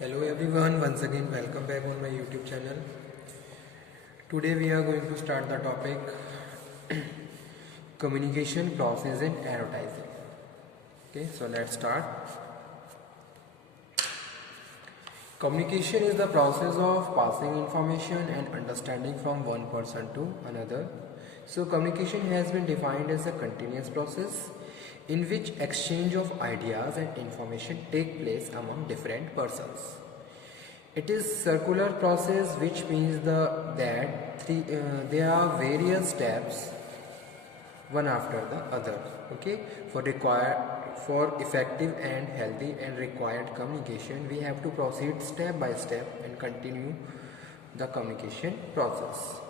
Hello everyone, once again welcome back on my YouTube channel. Today we are going to start the topic communication process in advertising. Okay, so let's start. Communication is the process of passing information and understanding from one person to another. So communication has been defined as a continuous process in which exchange of ideas and information take place among different persons. It is circular process, which means there are various steps one after the other. Okay, for effective and healthy and required communication, we have to proceed step by step and continue the communication process.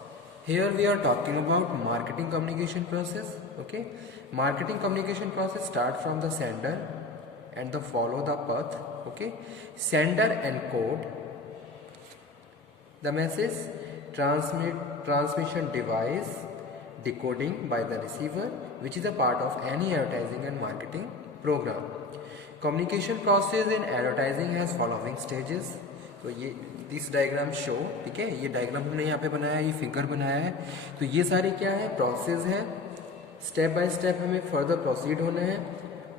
Here we are talking about marketing communication process. Okay, marketing communication process start from the sender and the follow the path. Okay, sender encode the message, transmission device, decoding by the receiver, which is a part of any advertising and marketing program. Communication process in advertising has following stages. तो ये this diagram show, ठीक है, ये diagram हमने यहाँ पे बनाया है, ये फिगर बनाया है. तो ये सारी क्या है, प्रोसेस है. स्टेप बाय स्टेप हमें फर्दर प्रोसीड होना है.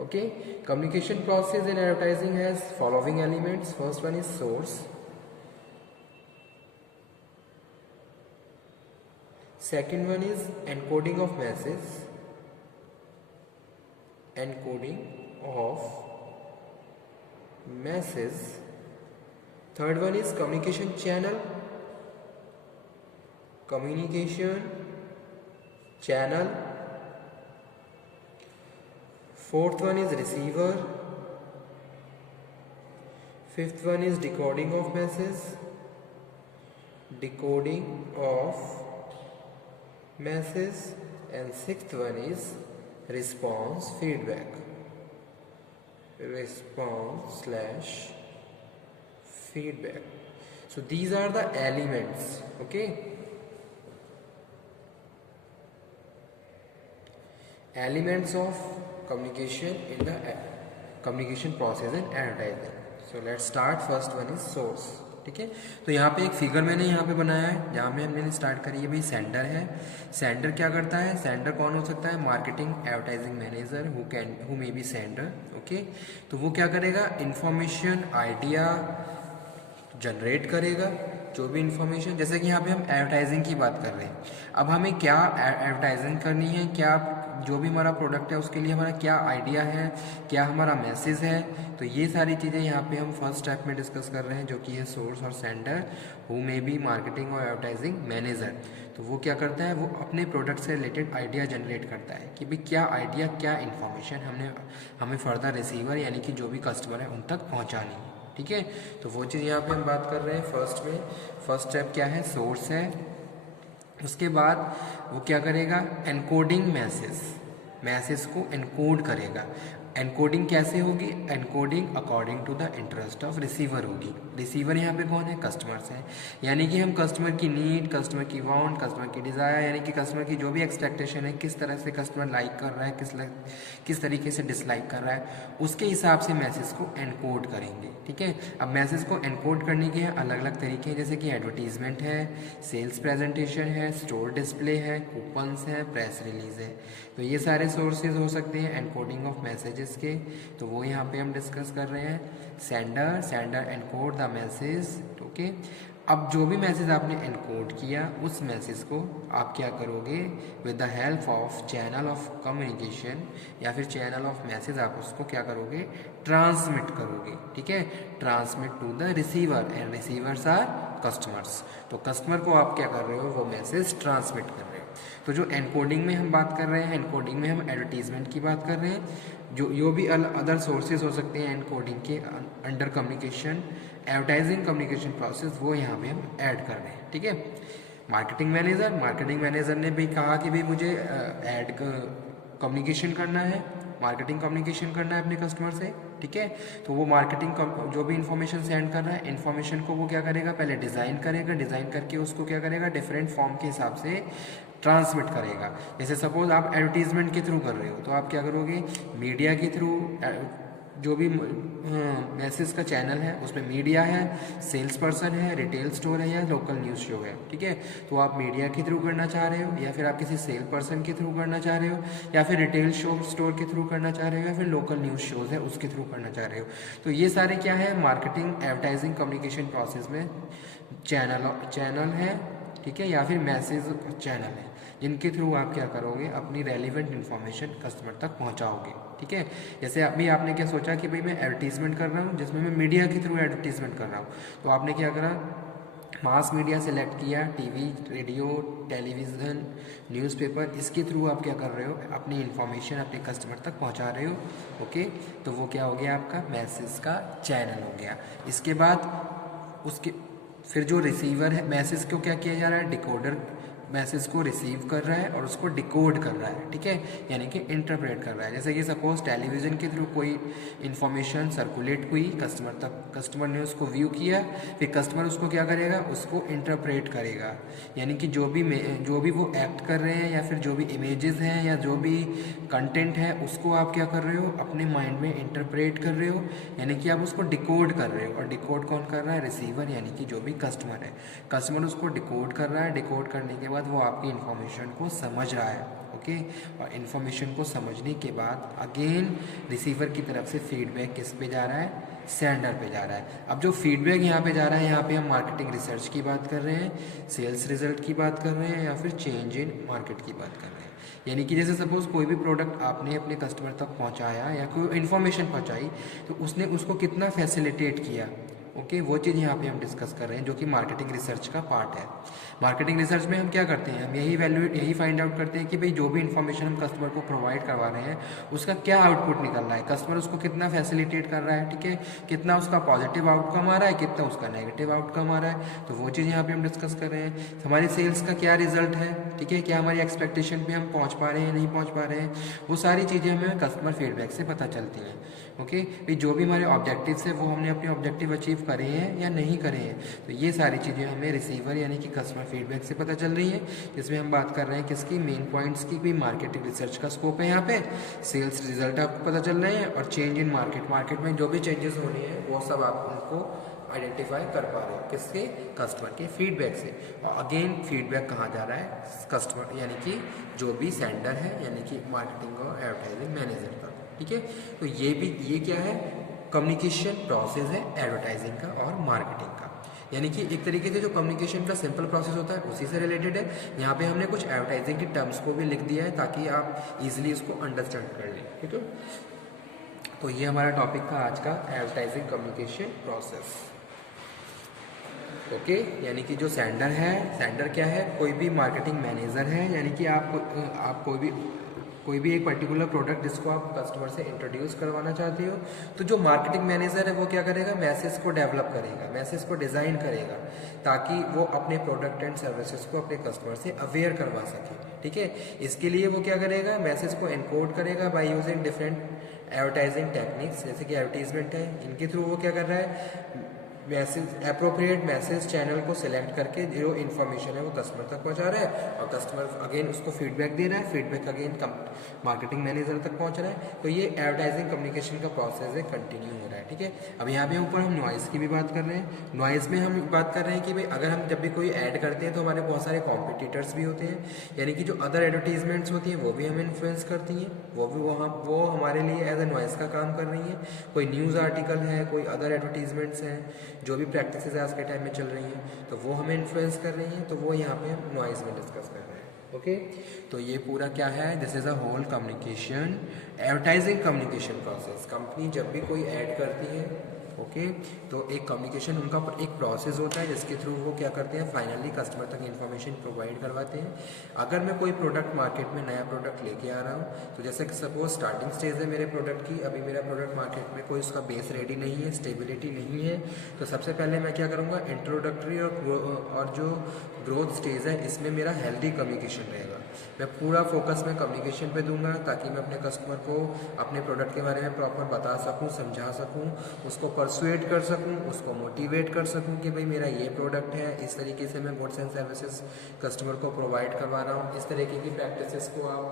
Okay, communication process in advertising has following elements. First one is source. Second one is encoding of message. Encoding of message. Third one is communication channel. Communication channel. Fourth one is receiver. Fifth one is decoding of message. Decoding of message. And sixth one is response feedback. Response / feedback. So these are the elements. Okay, elements of communication in the communication process in advertising. So let's start. First one is source. ठीक है, तो यहाँ पे एक figure मैंने यहाँ पे बनाया है जहाँ में हमने स्टार्ट करी है. भाई सेंडर है. सेंडर क्या करता है? सेंडर कौन हो सकता है? Marketing advertising manager who may be sender. Okay, तो वो क्या करेगा? इंफॉर्मेशन आइडिया जनरेट करेगा. जो भी इंफॉर्मेशन, जैसे कि यहाँ पे हम एडवर्टाइजिंग की बात कर रहे हैं. अब हमें क्या एडवर्टाइजिंग करनी है, क्या जो भी हमारा प्रोडक्ट है उसके लिए हमारा क्या आइडिया है, क्या हमारा मैसेज है. तो ये सारी चीज़ें यहाँ पे हम फर्स्ट स्टेप में डिस्कस कर रहे हैं, जो कि है सोर्स और sender who may be marketing और एडवर्टाइजिंग मैनेजर. तो वो क्या करता है? वो अपने प्रोडक्ट से रिलेटेड आइडिया जनरेट करता है कि भाई क्या आइडिया, क्या इन्फॉर्मेशन हमें फर्दर रिसीवर यानी कि जो भी कस्टमर है उन तक पहुँचानी है. ठीक है, तो वो चीज़ यहाँ पे हम बात कर रहे हैं. फर्स्ट स्टेप क्या है? सोर्स है. उसके बाद वो क्या करेगा? एनकोडिंग मैसेज को एनकोड करेगा. एनकोडिंग कैसे होगी? Encoding according to the interest of receiver होगी. रिसीवर यहाँ पे कौन है? कस्टमर्स है. यानी कि हम कस्टमर की नीड, कस्टमर की वांट, कस्टमर की डिज़ायर, यानी कि कस्टमर की जो भी एक्सपेक्टेशन है, किस तरह से कस्टमर लाइक कर रहा है, किस तरीके से डिसलाइक कर रहा है, उसके हिसाब से मैसेज को एनकोड करेंगे. ठीक है, अब मैसेज को एनकोड करने के अलग अलग तरीके हैं, जैसे कि एडवर्टीजमेंट है, सेल्स प्रेजेंटेशन है, स्टोर डिस्प्ले है, कूपन्स है, प्रेस रिलीज है. तो ये सारे सोर्सेज हो सकते हैं एनकोडिंग ऑफ मैसेजेस के. तो वो यहाँ पे हम डिस्कस कर रहे हैं. Sender encode the message. Okay, अब जो भी मैसेज आपने एनकोड किया उस मैसेज को आप क्या करोगे? With the help of channel of communication या फिर चैनल ऑफ मैसेज आप उसको क्या करोगे? ट्रांसमिट करोगे. ठीक है, transmit to the receiver and receivers are customers. तो कस्टमर को आप क्या कर रहे हो? वो मैसेज ट्रांसमिट कर रहे हो. तो जो एनकोडिंग में हम बात कर रहे हैं, एनकोडिंग में हम एडवर्टीजमेंट की बात कर रहे हैं. जो भी अदर सोर्सेज हो सकते हैं एनकोडिंग के under communication advertising communication process, वो यहाँ पे हम ऐड कर रहे हैं. ठीक है, मार्केटिंग मैनेजर ने भी कहा कि भाई मुझे ऐड कम्युनिकेशन करना है, मार्केटिंग कम्युनिकेशन करना है अपने कस्टमर से. ठीक है, तो वो मार्केटिंग जो भी इन्फॉर्मेशन सेंड कर रहा है, इन्फॉर्मेशन को वो क्या करेगा? पहले डिज़ाइन करेगा. डिज़ाइन करके उसको क्या करेगा? डिफरेंट फॉर्म के हिसाब से ट्रांसमिट करेगा. जैसे सपोज आप एडवर्टीजमेंट के थ्रू कर रहे हो, तो आप क्या करोगे? मीडिया के थ्रू जो भी मैसेज का चैनल है उसमें मीडिया है, सेल्स पर्सन है, रिटेल स्टोर है या लोकल न्यूज़ शो है, ठीक है। तो आप मीडिया के थ्रू करना चाह रहे हो या फिर आप किसी सेल पर्सन के थ्रू करना चाह रहे हो या फिर रिटेल स्टोर के थ्रू करना चाह रहे हो या फिर लोकल न्यूज़ शोज़ है उसके थ्रू करना चाह रहे हो। तो ये सारे क्या है, मार्केटिंग एडवर्टाइजिंग कम्युनिकेशन प्रोसेस में चैनल है, ठीक है, या फिर मैसेज चैनल है जिनके थ्रू आप क्या करोगे, अपनी रेलिवेंट इन्फॉर्मेशन कस्टमर तक पहुंचाओगे, ठीक है। जैसे अभी आपने क्या सोचा कि भाई मैं एडवर्टीजमेंट कर रहा हूँ जिसमें मैं मीडिया के थ्रू एडवर्टीजमेंट कर रहा हूँ, तो आपने क्या करा, मास मीडिया सेलेक्ट किया, टीवी, रेडियो, टेलीविज़न, न्यूज़पेपर, इसके थ्रू आप क्या कर रहे हो, अपनी इन्फॉर्मेशन अपने कस्टमर तक पहुंचा रहे हो, ओके। तो वो क्या हो गया, आपका मैसेज का चैनल हो गया। इसके बाद उसके फिर जो रिसीवर है, मैसेज को क्या किया जा रहा है, डिकोडर मैसेज को रिसीव कर रहा है और उसको डिकोड कर रहा है, ठीक है, यानी कि इंटरप्रेट कर रहा है। जैसे कि सपोज टेलीविज़न के थ्रू कोई इन्फॉर्मेशन सर्कुलेट हुई कस्टमर तक, कस्टमर ने उसको व्यू किया, फिर कस्टमर उसको क्या करेगा, उसको इंटरप्रेट करेगा, यानी कि जो भी वो एक्ट कर रहे हैं या फिर जो भी इमेजेस हैं या जो भी कंटेंट है उसको आप क्या कर रहे हो, अपने माइंड में इंटरप्रेट कर रहे हो, यानी कि आप उसको डिकोड कर रहे हो। और डिकोड कौन कर रहा है, रिसीवर, यानी कि जो भी कस्टमर है। कस्टमर उसको डिकोड कर रहा है, डिकोड करने के बाद वो आपकी इन्फॉर्मेशन को समझ रहा है, ओके। और इन्फॉर्मेशन को समझने के बाद अगेन रिसीवर की तरफ से फीडबैक किस पे जा रहा है, सेंडर पे जा रहा है। अब जो फीडबैक यहाँ पे जा रहा है, यहाँ पे हम मार्केटिंग रिसर्च की बात कर रहे हैं, सेल्स रिजल्ट की बात कर रहे हैं या फिर चेंज इन मार्केट की बात कर रहे हैं। यानी कि जैसे सपोज कोई भी प्रोडक्ट आपने अपने कस्टमर तक पहुँचाया या कोई इन्फॉर्मेशन पहुँचाई, तो उसने उसको कितना फैसिलिटेट किया, ओके, वो चीज़ यहाँ पे हम डिस्कस कर रहे हैं जो कि मार्केटिंग रिसर्च का पार्ट है। मार्केटिंग रिसर्च में हम क्या करते हैं, हम यही फाइंड आउट करते हैं कि भाई जो भी इन्फॉर्मेशन हम कस्टमर को प्रोवाइड करवा रहे हैं उसका क्या आउटपुट निकल रहा है, कस्टमर उसको कितना फैसिलिटेट कर रहा है, ठीक है, कितना उसका पॉजिटिव आउटकम आ रहा है, कितना उसका नेगेटिव आउटकम आ रहा है। तो वो चीज़ यहाँ पे हम डिस्कस कर रहे हैं। हमारी सेल्स का क्या रिजल्ट है, ठीक है, क्या हमारी एक्सपेक्टेशन पे हम पहुँच पा रहे हैं, नहीं पहुँच पा रहे हैं, वो सारी चीज़ें हमें कस्टमर फीडबैक से पता चलती हैं, ओके। भाई जो भी हमारे ऑब्जेक्टिव्स है वो हमने अपने ऑब्जेक्टिव अचीव करे हैं या नहीं करे हैं, तो ये सारी चीज़ें हमें रिसीवर यानी कि कस्टमर फीडबैक से पता चल रही है। जिसमें हम बात कर रहे हैं किसकी, मेन पॉइंट्स की, भी मार्केटिंग रिसर्च का स्कोप है यहाँ पे, सेल्स रिजल्ट आपको पता चल रहे हैं और चेंज इन मार्केट में जो भी चेंजेस होने हैं वो सब आप उनको आइडेंटिफाई कर पा रहे हो, किससे, कस्टमर के फीडबैक से। और अगेन फीडबैक कहाँ जा रहा है, कस्टमर यानी कि जो भी सेंडर है यानी कि मार्केटिंग और एडवर्टाइजिंग मैनेजर का, ठीक है। तो ये क्या है, कम्युनिकेशन प्रोसेस है एडवर्टाइजिंग का और मार्केटिंग का, यानी कि एक तरीके से जो कम्युनिकेशन का सिंपल प्रोसेस होता है उसी से रिलेटेड है। यहाँ पे हमने कुछ एडवर्टाइजिंग की टर्म्स को भी लिख दिया है ताकि आप इजीली उसको अंडरस्टैंड कर लें, ठीक है। तो ये हमारा टॉपिक था आज का, एडवर्टाइजिंग कम्युनिकेशन प्रोसेस, ओके। यानी कि जो सेंडर है, सेंडर क्या है, कोई भी मार्केटिंग मैनेजर है, यानी कि आप कोई भी एक पर्टिकुलर प्रोडक्ट जिसको आप कस्टमर से इंट्रोड्यूस करवाना चाहते हो, तो जो मार्केटिंग मैनेजर है वो क्या करेगा, मैसेज को डेवलप करेगा, मैसेज को डिज़ाइन करेगा ताकि वो अपने प्रोडक्ट एंड सर्विसेज को अपने कस्टमर से अवेयर करवा सके, ठीक है। इसके लिए वो क्या करेगा, मैसेज को एनकोड करेगा by using different advertising techniques, जैसे कि एडवर्टीजमेंट है, इनके थ्रू वो क्या कर रहा है, मैसेज एप्रोप्रिएट मैसेज चैनल को सिलेक्ट करके जो इन्फॉर्मेशन है वो कस्टमर तक पहुंचा रहा है और कस्टमर अगेन उसको फीडबैक दे रहा है, फीडबैक अगेन मार्केटिंग मैनेजर तक पहुंच रहा है। तो ये एडवर्टाइजिंग कम्युनिकेशन का प्रोसेस है, कंटिन्यू हो रहा है, ठीक है। अब यहाँ पे ऊपर हम नॉइज़ की भी बात कर रहे हैं। नॉइज़ में हम बात कर रहे हैं कि भाई अगर हम जब भी कोई ऐड करते हैं तो हमारे बहुत सारे कॉम्पिटिटर्स भी होते हैं, यानी कि जो अदर एडवर्टीजमेंट्स होती हैं वो भी हमें इन्फ्लुएंस करती हैं, वो हमारे लिए एज ए नॉइज़ का काम कर रही हैं। कोई न्यूज़ आर्टिकल है, कोई अदर एडवर्टीजमेंट्स हैं, जो भी प्रैक्टिसेस आज के टाइम में चल रही हैं तो वो हमें इन्फ्लुएंस कर रही हैं, तो वो यहाँ पे हम नॉइज़ में डिस्कस कर रहे हैं, ओके। तो ये पूरा क्या है, this is a whole communication advertising communication process. Company जब भी कोई ऐड करती है, ओके, तो एक कम्युनिकेशन उनका एक प्रोसेस होता है जिसके थ्रू वो क्या करते हैं, फाइनली कस्टमर तक इन्फॉर्मेशन प्रोवाइड करवाते हैं। अगर मैं कोई प्रोडक्ट मार्केट में नया प्रोडक्ट लेके आ रहा हूँ, तो जैसे कि सपोज स्टार्टिंग स्टेज है मेरे प्रोडक्ट की, अभी मेरा प्रोडक्ट मार्केट में कोई उसका बेस रेडी नहीं है, स्टेबिलिटी नहीं है, तो सबसे पहले मैं क्या करूँगा, इंट्रोडक्टरी और जो ग्रोथ स्टेज है इसमें मेरा हेल्दी कम्युनिकेशन रहेगा। मैं पूरा फोकस मैं कम्युनिकेशन पे दूंगा ताकि मैं अपने कस्टमर को अपने प्रोडक्ट के बारे में प्रॉपर बता सकूं, समझा सकूं, उसको परसुएट कर सकूं, उसको मोटिवेट कर सकूं कि भाई मेरा ये प्रोडक्ट है, इस तरीके से मैं गुड्स एंड सर्विसेज कस्टमर को प्रोवाइड करवा रहा हूँ, इस तरीके की प्रैक्टिसेस को आप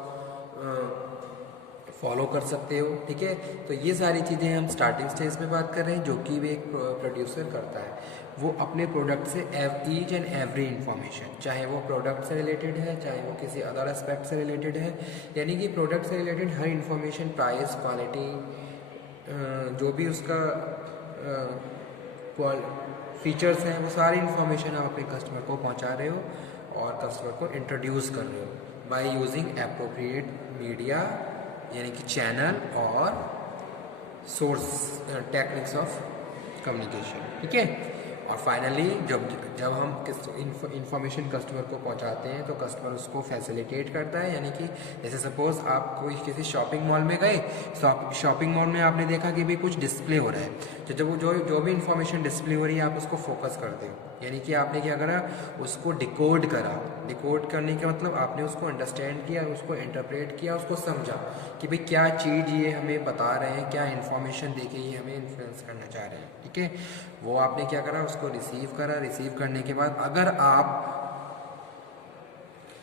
फॉलो कर सकते हो, ठीक है। तो ये सारी चीज़ें हम स्टार्टिंग स्टेज में बात कर रहे हैं, जो कि वे एक प्रोड्यूसर करता है। वो अपने प्रोडक्ट से ईच एंड एवरी इंफॉर्मेशन, चाहे वो प्रोडक्ट से रिलेटेड है, चाहे वो किसी अदर एस्पेक्ट से रिलेटेड है, यानी कि प्रोडक्ट से रिलेटेड हर इंफॉर्मेशन, प्राइस, क्वालिटी, जो भी उसका फीचर्स हैं, वो सारी इंफॉर्मेशन आप अपने कस्टमर को पहुंचा रहे हो और कस्टमर को इंट्रोड्यूस कर रहे हो बाय यूजिंग एप्रोप्रिएट मीडिया, यानी कि चैनल और सोर्स टेक्निक्स ऑफ कम्युनिकेशन, ठीक है। और फाइनली जब हम किस इंफॉर्मेशन कस्टमर को पहुंचाते हैं तो कस्टमर उसको फैसिलिटेट करता है, यानी कि जैसे सपोज आप कोई किसी शॉपिंग मॉल में गए, शॉपिंग मॉल में आपने देखा कि भी कुछ डिस्प्ले हो रहा है, तो जब वो जो भी इंफॉर्मेशन डिस्प्ले हो रही है आप उसको फोकस करते हो, यानी कि आपने क्या करा, उसको डिकोड करा। डिकोड करने का मतलब आपने उसको अंडरस्टैंड किया, उसको इंटरप्रेट किया, उसको समझा कि भाई क्या चीज़ ये हमें बता रहे हैं, क्या इन्फॉर्मेशन देके ये हमें इन्फ्लुएंस करना चाह रहे हैं, ठीक है। वो आपने क्या करा, उसको रिसीव करा। रिसीव करने के बाद अगर आप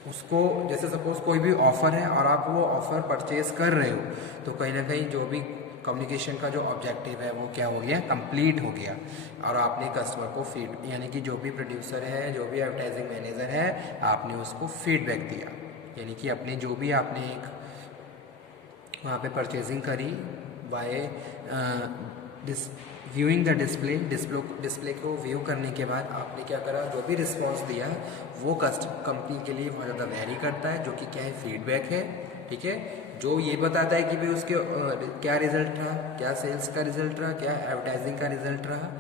उसको, जैसे सपोज कोई भी ऑफ़र है और आप वो ऑफ़र परचेज कर रहे हो, तो कहीं ना कहीं जो भी कम्युनिकेशन का जो ऑब्जेक्टिव है वो क्या हो गया, कंप्लीट हो गया। और आपने कस्टमर को यानी कि जो भी प्रोड्यूसर है, जो भी एडवर्टाइजिंग मैनेजर है, आपने उसको फीडबैक दिया, यानी कि अपने जो भी आपने एक वहाँ पे परचेजिंग करी बाय व्यूइंग द डिस्प्ले को व्यू करने के बाद आपने क्या करा, जो भी रिस्पॉन्स दिया वो कंपनी के लिए बहुत ज़्यादा वेरी करता है, जो कि क्या है, फीडबैक है, ठीक है। जो ये बताता है कि भाई उसके क्या रिजल्ट रहा, क्या सेल्स का रिजल्ट रहा, क्या एडवर्टाइजिंग का रिजल्ट रहा।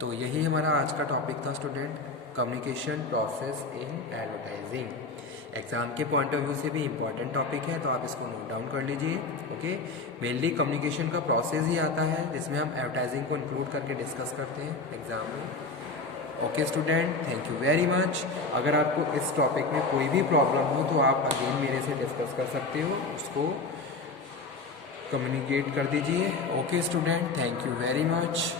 तो यही हमारा आज का टॉपिक था student, communication process in advertising. Exam के पॉइंट ऑफ व्यू से भी इम्पॉर्टेंट टॉपिक है, तो आप इसको नोट डाउन कर लीजिए, ओके। मेनली कम्युनिकेशन का प्रोसेस ही आता है जिसमें हम एडवर्टाइजिंग को इंक्लूड करके डिस्कस करते हैं एग्ज़ाम में। Okay student, thank you very much. अगर आपको इस टॉपिक में कोई भी प्रॉब्लम हो तो आप अगेन मेरे से डिस्कस कर सकते हो, उसको कम्युनिकेट कर दीजिए। Okay student, thank you very much.